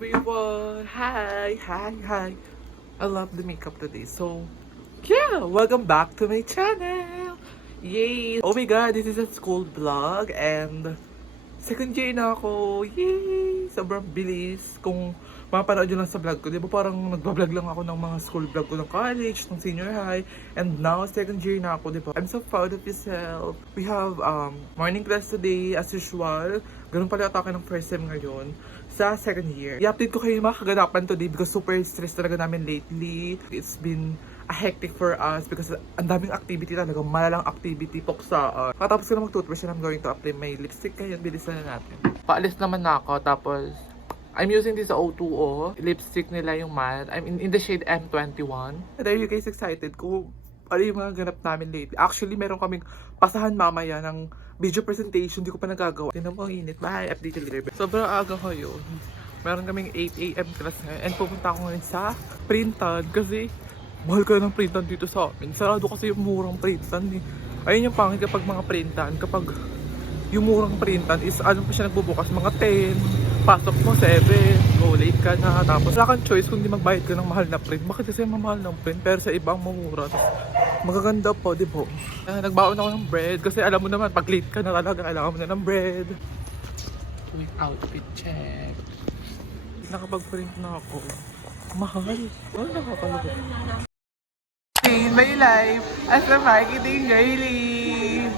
everyone! Hi! Hi! Hi! I love the makeup today. So, yeah! Welcome back to my channel! Yay! Oh my god, this is a school vlog and second year na ako. Yay! Sobrang bilis. Kung mapanood nyo lang sa vlog ko, di ba parang nagbablog lang ako ng mga school vlog ko ng college, ng senior high, and now second year na ako, di ba? I'm so proud of yourself. We have morning class today as usual. Ganun pala atake ng first sem ngayon sa second year. I-update ko kayo yung mga kaganapan today because super stress talaga namin lately. It's been a hectic for us because ang daming activity talaga, malalang activity poksaan. Katapos ko na mag-toothbrush and I'm going to apply my lipstick ngayon. Bilisan na natin. Paalis naman na ako, tapos I'm using this O2O lipstick nila yung matte. I'm in the shade M21. Are you guys excited kung ano yung mga ganap namin lately? Actually, meron kaming pasahan mamaya ng video presentation. Hindi ko pa nagagawa. Tinan mo, ang init. Bye, update later. Sobrang aga ko yun. Meron kaming 8 AM class ngayon. And pupunta ako ngayon sa printan kasi mahal ka ng printan dito sa amin. Sarado kasi yung murang printan eh. Ayun yung pangit kapag mga printan. Kapag yung murang printan is ano pa siya nagbubukas, mga 10. Pasok mo 7. Go late ka na. Tapos wala kang choice kung di magbayad ka ng mahal na print. Bakit kasi mamahal ng print? Pero sa ibang mamura. Magaganda po, di ba? Nagbaon ako ng bread. Kasi alam mo naman, pag late ka na talaga, kailangan mo na ng bread. With outfit check. Nakapag-print na ako. Mahal. Oh, nakakalukot. In my life, as a marketing girlie.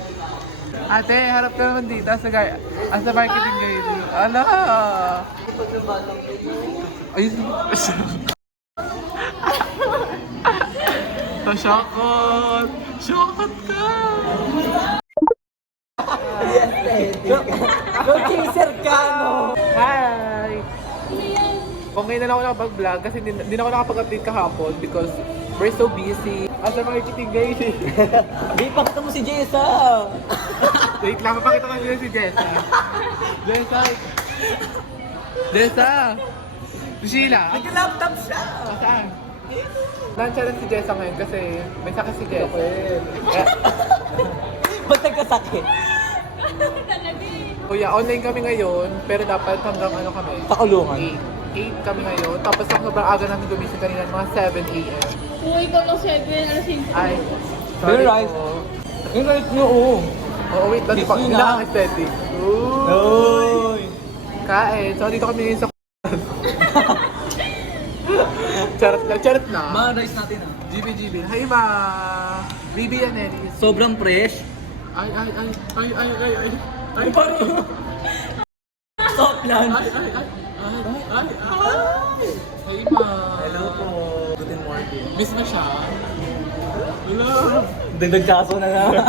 Ate, harap ka naman dito as a marketing girlie. Ala! Ay, Shokot! Shokot ka! Go chaser ka, no? Hi! Okay na lang ako nakapag-vlog kasi hindi na ako nakapag-update kahapon because we're so busy. As a marketing girlie. Di, pakita mo si Jessa! Wait lang, mapakita ko nyo si Jessa. Jessa! Jessa! Sheila! Nag-laptop siya! Saan? Nansya rin si Jessa ngayon kasi may sakit si Jessa. Ba't nagkasakit? Kuya, online kami ngayon, pero dapat hanggang ano kami? Pakulungan. 8 kami ngayon. Tapos ang sobrang aga namin gumising kanina, mga 7 AM. Kung ikaw lang 7, alas 5. Ay, You're right. po. Yung right nyo, oo. Oo, wait, dati pa, Busy hindi na. na aesthetic. Oy! Kain. So, dito kami ngayon sa charot na. Ma-rice natin ah. GB. Hi, ma! Bibi yan, Elis. Sobrang fresh. Ay. Ay, parang... Soft lunch. Ay. Hi, ma! Hello po. Good morning. Miss mo siya? Hello! Dagdag kaso na nga.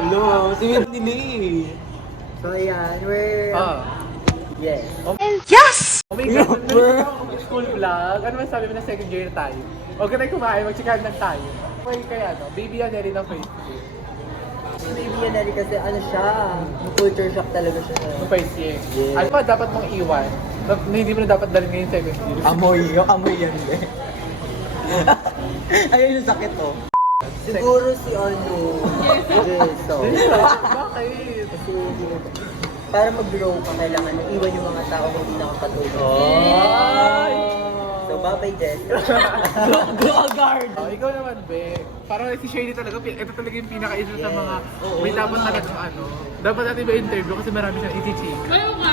Hello, si Wendy. So ayan, we're... Yes. Oh my God, nandito ako mag-school vlog. Ano man sabi mo na second year na tayo? Huwag ka na kumain, mag-chikahan lang tayo. Okay, kaya ano, baby yan na rin ang first year. Si Baby Yaneli kasi ano siya, culture shock talaga siya. Ang first year. Ano ba dapat mong iwan? Na hindi mo na dapat dalhin ngayon second year. Amoy yan din. Ayun yung sakit to. Siguro si ano, Jeso. Bakit? Kasi para mag-grow ka, kailangan na iwan yung mga tao hindi nakakatulong. Ay! So bye-bye, Jess. Go agard! Oh, ikaw naman, Be. Parang si Shirley talaga, ito talaga yung pinaka-isa sa mga may dapat talagang ano. Dapat natin ba interview kasi marami siyang iti-check. Ayaw ka!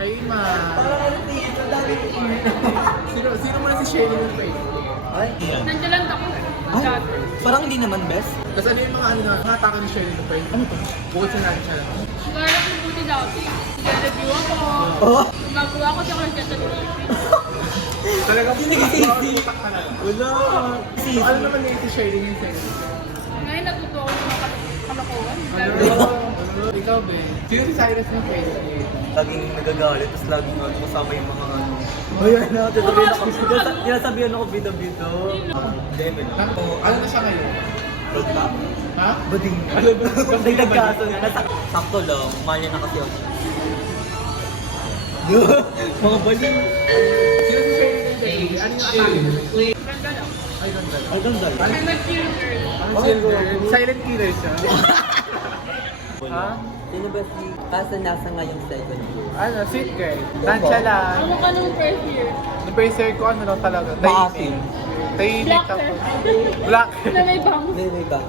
Ay, ma. Parang ano tingin, ang dami Sino mo na si Shirley yung face? Ay, Nandiyan lang ako. Ay, parang hindi naman best. Tapos ano yung mga ano na, nakataka ni Shirley yung face? Ano to? Bukod sa nansya. Sigara ko buti dati. Nag-review ako. Oh! Gumagawa ko siya kasi sa TV. Talagang Sisi. utak talaga. Wala! So, ano naman yung si Shirley yung face? Ngayon natuto ako ng mga kalokohan. Ikaw, Be. Sino si Cyrus yung face? Laging nagagalit, tapos laging kasama yung mga ano. Ay, ano, tinasabihan ako. Tinasabihan ako bida-bida. Deme na. Ano na siya ngayon? Road map? Ha? Bading. Ano ba? Dagdag kaso nga. Sakto lang, mahal niya na kasi ako. Mga baling. Sino si Shirley yung face? Ano yung atake? Ganda lang. Ay, ganda. Ay, ganda. Ano I'm a chill girl. Silent killer siya. Ha? Sino ba si Kasa nasa ngayong second year? Ano, sweet girl. Nonchalant. Ano ka nung first year? The first year ko, ano lang talaga, Maasim. tahimik Black tapos. Black. Na may bangs. Hindi ba?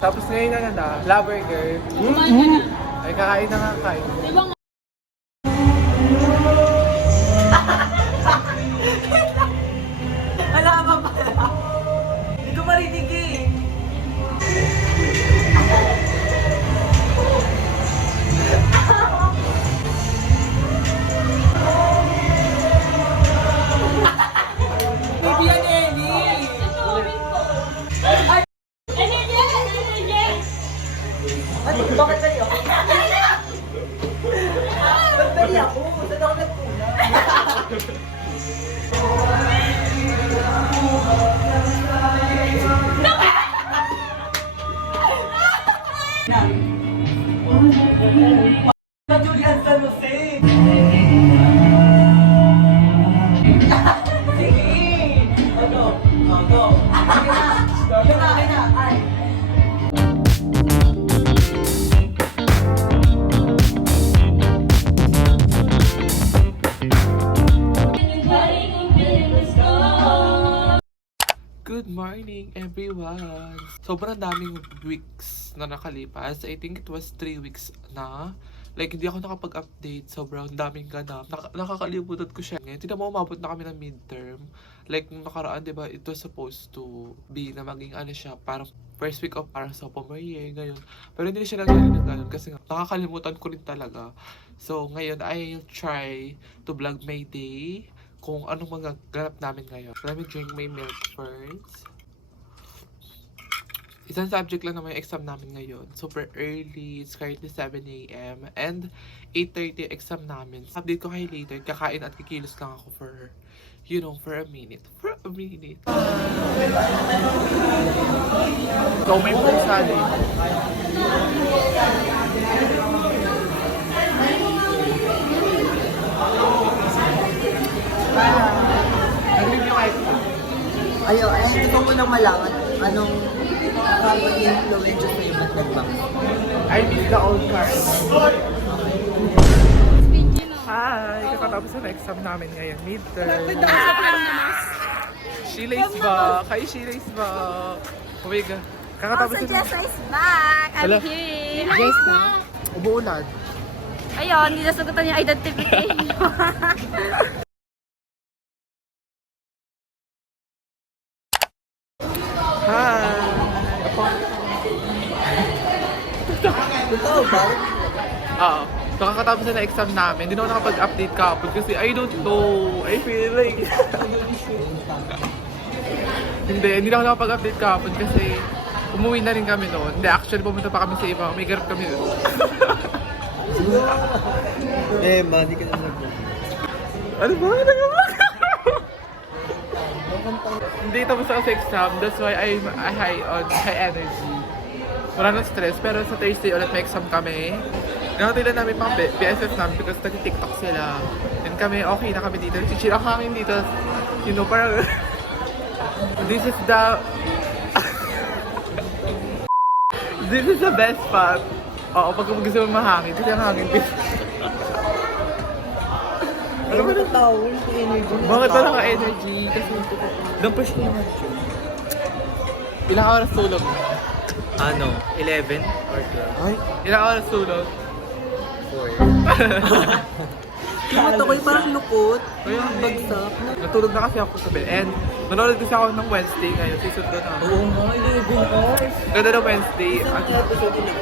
Tapos ngayon na, lover girl. Kumain ka na. Ay, kakain na nga kain. Di ba nga? Alam mo pala. Hindi ko marinig eh. Baby yan, Ellie. Ano? Bakit kayo? Ba't bali ako? Saan ako nagpula? Julian San Jose! Sige! Ano? Go! Sige na! Go na! Okay na! Ay! Good morning, everyone! Sobrang daming weeks na nakalipas. I think it was 3 weeks na. Like, hindi ako nakapag-update. Sobrang daming ganap. Nakakalimutan ko siya. Ngayon, tinan mo, umabot na kami ng midterm. Like, nung nakaraan, di ba, it was supposed to be na maging ano siya, parang first week of parang sophomore year, ngayon. Pero hindi na siya nangyari ng ganun kasi nga, nakakalimutan ko rin talaga. So, ngayon, I'll try to vlog my day kung anong mga ganap namin ngayon. Let me drink my milk first. Isang subject lang naman yung exam namin ngayon. Super early. It's currently 7 a.m. And 8:30 exam namin. Update ko kayo later. Kakain at kikilos lang ako for, you know, for a minute. For a minute. So, may pusa din. Nag-review kayo pa. Ayo, gusto ko lang malaman anong nakapag-influence sa'yo ba't nag-bangs? I miss the old cars. Stingy na. Hi! Kakatapos na exam namin ngayon. Midterm. Sa plan naman. Sheila's back! Hi, Sheila's back! Oh my God. Kakatapos Also, na. Jessa is back. Hello? I'm here. Yes, na. Umuulan. Ayun, hindi nasagutan yung identification. Hi! Totoo ba? Oo. So, kakatapos na exam namin. Hindi na ako nakapag-update kapon kasi I don't know. I feel like... hindi na ako nakapag-update kapon kasi umuwi na rin kami noon. Hindi, actually pumunta pa kami sa iba. May garap kami noon. Hindi ka na Ano ba? Hindi tapos ako sa exam. That's why I'm high energy. Wala nang stress. Pero sa Thursday ulit may exam kami. Nakatila namin pang BSF namin because nag-TikTok sila. And kami, okay na kami dito. Chichira ang hangin dito. You know, parang... This is the... This is the best part. Oo, pag gusto mo mahangin, kasi ang hangin dito. Ano ba natawin sa energy? Bakit wala ka energy? Kasi Dampers ko naman siya. ilang oras tulog? Ano? 11 or 12? Ay, ilang oras tulog? 4. Yung mata ko yung parang lukot. Kaya Bagsak. natulog na kasi ako sa bed. And nanonood kasi ako ng Wednesday ngayon. Season 2 na. Oo nga, 11 hours. Ganda ng Wednesday. Isang episode ulit.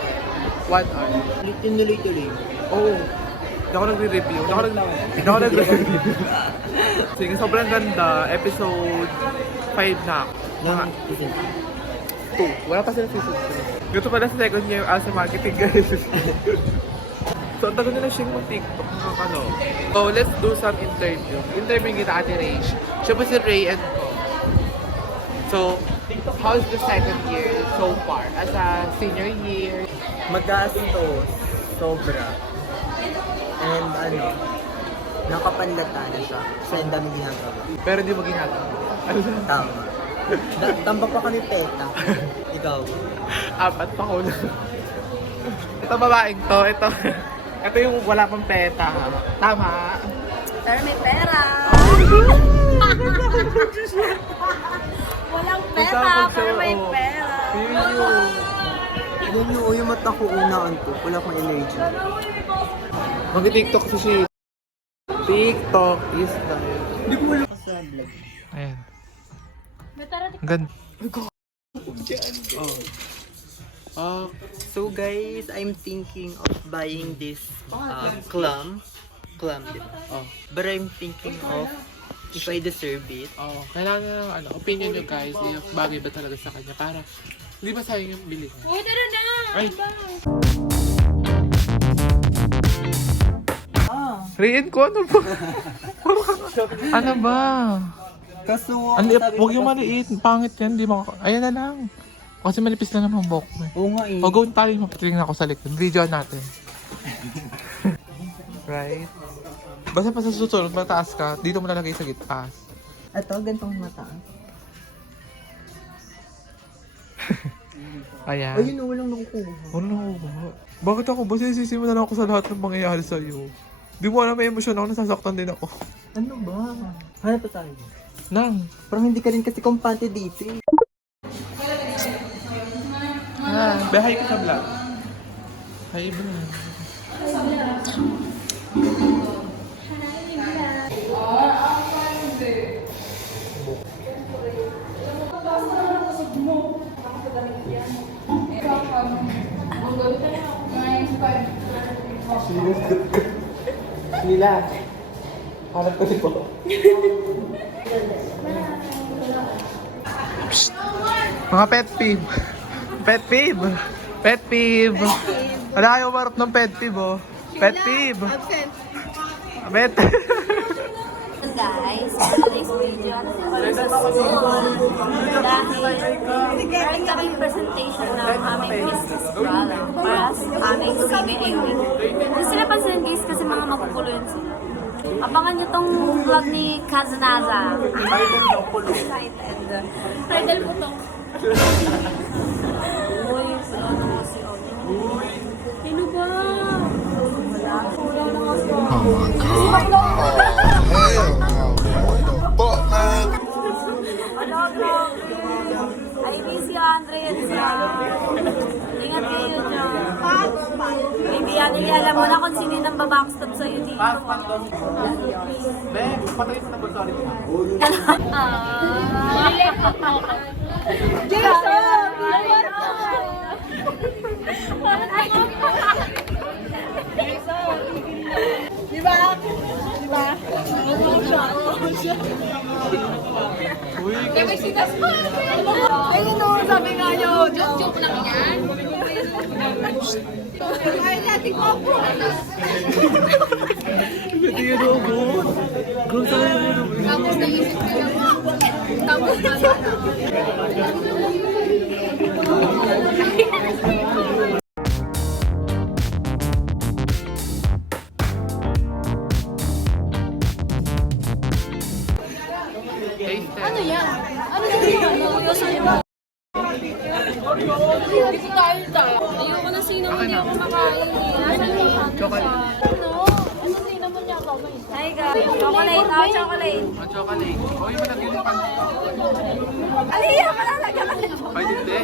1 hour. Tinuloy-tuloy. Oo. Hindi ako nagre-review. Hindi ako nagre-review. Sige, sobrang ganda. Episode 5 na. Ng season 2. Wala pa sila season 3. Gusto pala sa second year as a marketing guys. So, ang tagal nila siyang ng TikTok. Nakakalo. So, let's do some interview. Interview kita Ate Ray. Siya po si Ray and ko. So, how's the second year so far? As a senior year? Magastos. Sobra. And ano, nakapanlata na siya. Kasi ang dami ginagawa. Pero hindi mo ginagawa. Tama. Tambak pa kami peta. Ikaw. 4 pa ko na. Ito babaeng to. Ito. Ito yung wala pang peta. Tama. Pero may pera. Walang pera, pero may pera. Yun yung mata ko unaan ko. Wala akong energy. Mag-tiktok si TikTok is life. Hindi ko wala sa vlog. Ayan. Ganda. So guys, I'm thinking of buying this clam. Clam, di ba? Oh. But I'm thinking of if I deserve it. Oh, kailangan ng opinion nyo guys, yung bagay ba talaga sa kanya para hindi ba sayang yung bili niya? Uy, tara na! Ay! Riin ko, ano ba? Ano ba? Kaso, Ang liit, huwag yung maliit, pangit yan, di mo. Ayan na lang. Kasi malipis na naman ang buhok mo. oo nga eh. O gawin tayo, mapatingin ako sa likod. Video natin. Right? Basta pa sa susunod, mataas ka, dito mo nalagay sa gitpas. Ito, gantong mata. Ayan. Ayun, walang nakukuha. Ano na ako ba? Bakit ako ba? Sisisimulan ako sa lahat ng mangyayari sa'yo. Di mo alam, may emosyon ako, nasasaktan din ako. Ano ba? Hanap pa tayo. Nang. Parang hindi ka rin kasi kumpante dito eh. Bahay ka sa vlog. Hi, vlog. Sila. Harap ko po. Mga pet peeve. Pet peeve. Pet peeve. Wala kayo marap ng pet peeve, oh. Pet peeve. Pet Guys, today's video ay sa school dahil meron kaming presentation ng aming business product para sa aming CBA. Gusto na pansin guys kasi mga makukulo yun sila. Abangan nyo tong vlog ni Kazanaza. Excited. Title po to. Uy, si Ono. Sino ba? Wala na kasi ako. I miss you, Andres. Ingat kayo dyan. Baby, Anneli, alam mo na kung sino yung babackstop sa'yo dito. Ben, patay mo na ba? Sorry. Jason! Uy, Ayun no, sabi nga nyo, joke lang yan. Ay, natin ko po. hindi yun ako. Tapos naisip ko yung tapos na Taste ano yan? Ano yan? Dito tayo. Ayoko na sino mo, hindi ako makain. Chocolate. Ano? Ano sinamon niya ako? Hi guys, chocolate. Oh, chocolate. Ang chocolate. Uy, malagyan yung pan. Aliya, malalagyan ka na. Pwede hindi.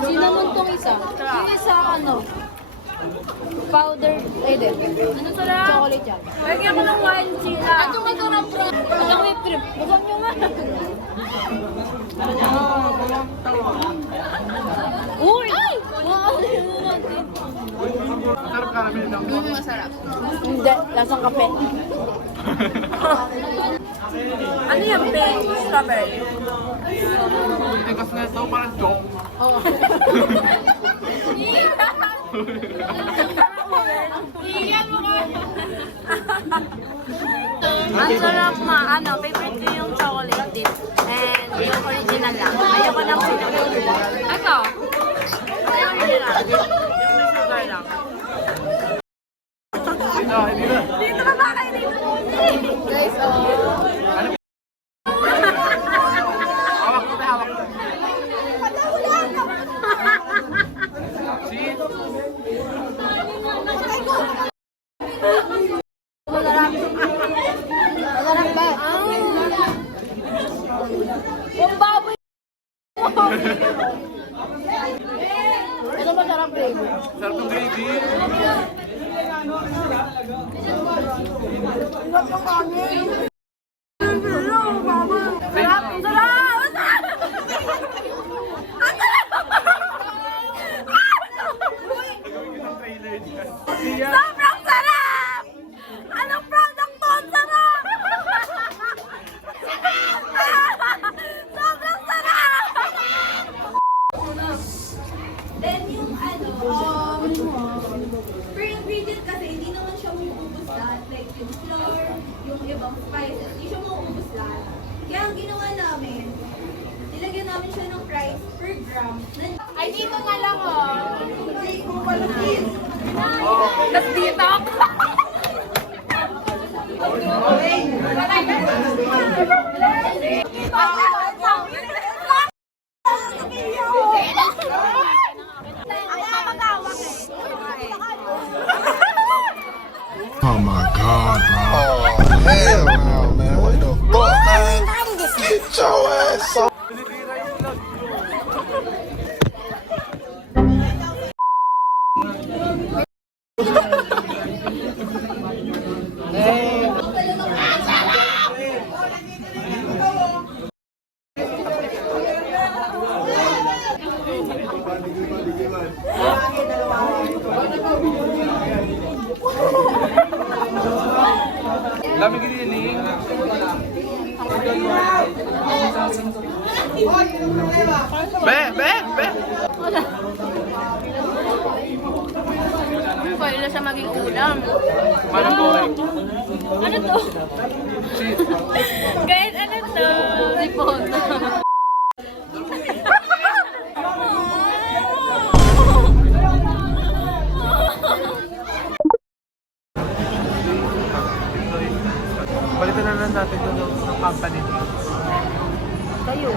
Sinamon tong isa. Yung isa ano? Powder. Pwede. Ano to lang? Chocolate yan. Lagyan ko ng wine sila. At yung masarap bro. Walang whipped cream. Buksan nyo nga. Uy! Ay! Ano yun natin? Sarap caramel lang. Masarap. Hindi. Lasang kape. Ano yan, pink? Strawberry. Tigas na ito, parang joke. Oo. Iyan mo ka. Ang sarap ma. Ano, favorite ko yung chocolate dip. And yung original lang. Ayoko ng cinnamon. Ito. Yung original. Yung may sugar lang. Dito ka ba kayo dito? Guys, Hawak ko na, hawak ko. Sige, Ano masarap baby? Sarap ng gravy. Sobrang sarap! Anong product to? Ang sarap! Sobrang sarap! Then yung per ingredient kasi hindi naman siya mauubos lahat. Like yung flour, yung ibang spices, hindi siya mauubos lahat. Kaya ang ginawa namin, nilagyan namin siya ng price per gram. Ay, dito na lang oh. Take mo pala please. Tapos dito. Oh my god, bro. Oh, hell no, man. What the fuck, man? Get your ass off. Dami giniling. Be! Pwede na siya maging ulam. Parang goreng. Ano to? Guys, ano to? Sipon. Balitan na lang natin ito ng company nito. Kayo.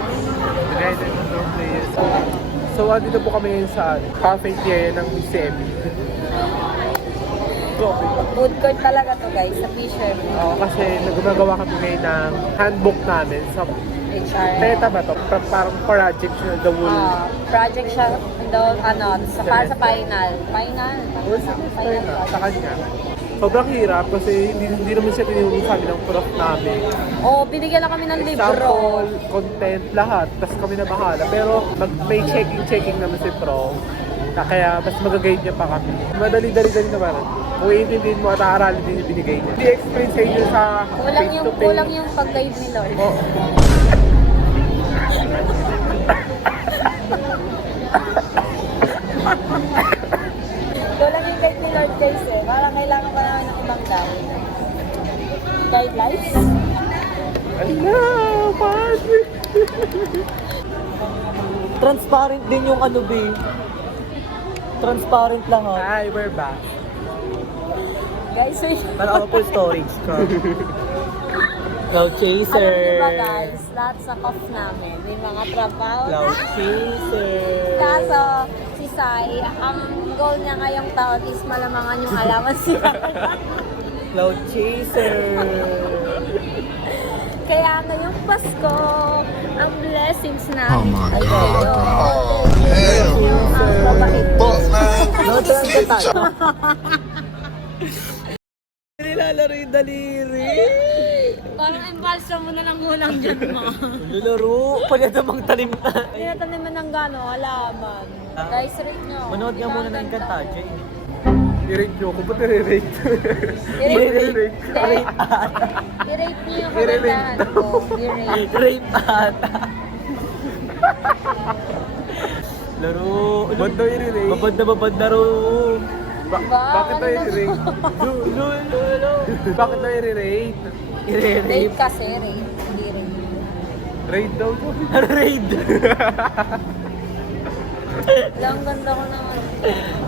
Guys, ito ng players. So, dito po kami ngayon sa cafeteria ng Semi. Food court talaga to guys, sa Fisher. Kasi nagumagawa kami ngayon ng handbook namin sa HR. Teta ba to? Parang project siya, the wool. Project siya, para sa final. Final. Sa kanya. Sobrang hirap kasi hindi naman siya tinulong sa amin ng prof namin. Binigyan lang kami ng libro. Example, content, lahat. Tapos kami na bahala. Pero may checking naman si prof. Kaya mas mag-guide niya pa kami. Madali-dali naman. Kung iintindihin mo at aaralin din yung binigay niya. Hindi explain sa inyo sa face-to-face. Kulang yung pag-guide ni Lord. Oo. Kulang yung guide ni Lord guys eh. Parang kailangan pa namin ng ibang guide. Guidelines? Ala, Patrick! Transparent din yung ano, be. Transparent lahat. Hi, we're back. Guys, wait. Para ako full storage ka. Cloud Chaser. Alam niyo ba guys, lahat sa off namin, may mga trabaho Cloud na. Chaser. Kaso, si Sai, ang goal niya ngayong taon is malamangan yung allowance niya. Cloud Chaser. Kaya ngayong Pasko, ang blessings na. Oh my ay God, kayo. bro. Thank you, ang mabait. Fuck, man. No, transfer tayo. Nilalaro yung daliri. Parang embalsa mo na lang ulang dyan mo. Nilaro. Pwede namang tanim na. Hindi na tanim ng gano'ng halaman. Guys, rate nyo. Manood nga muna ng Encantadia eh. I-rate nyo ako. Ba't i-rate? I-rate niyo yung kagandahan ko. I-rate. Rape ata. Laro. Ba't daw i-rate? Babad na ro. Bakit daw i-rate? Bakit daw i-rate? Rate kasi, rate. Hindi rate. Rate daw. Raid. Wala, ang ganda ko naman.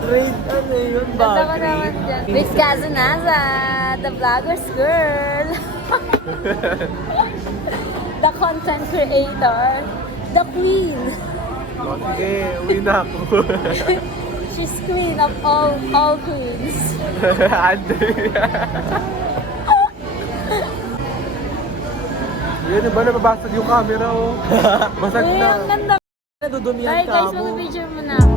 Raid ano yun? Ganda ko Bagay. naman dyan. Miss Kazunaza, the vlogger's girl. The content creator. The queen. Sige, uwi na ako. She's queen of all queens. Yan ba, nababasag yung camera oh. Basag Uy, na. ang ganda Nadudumihan Bye ka guys, mo. mag-picture muna ako.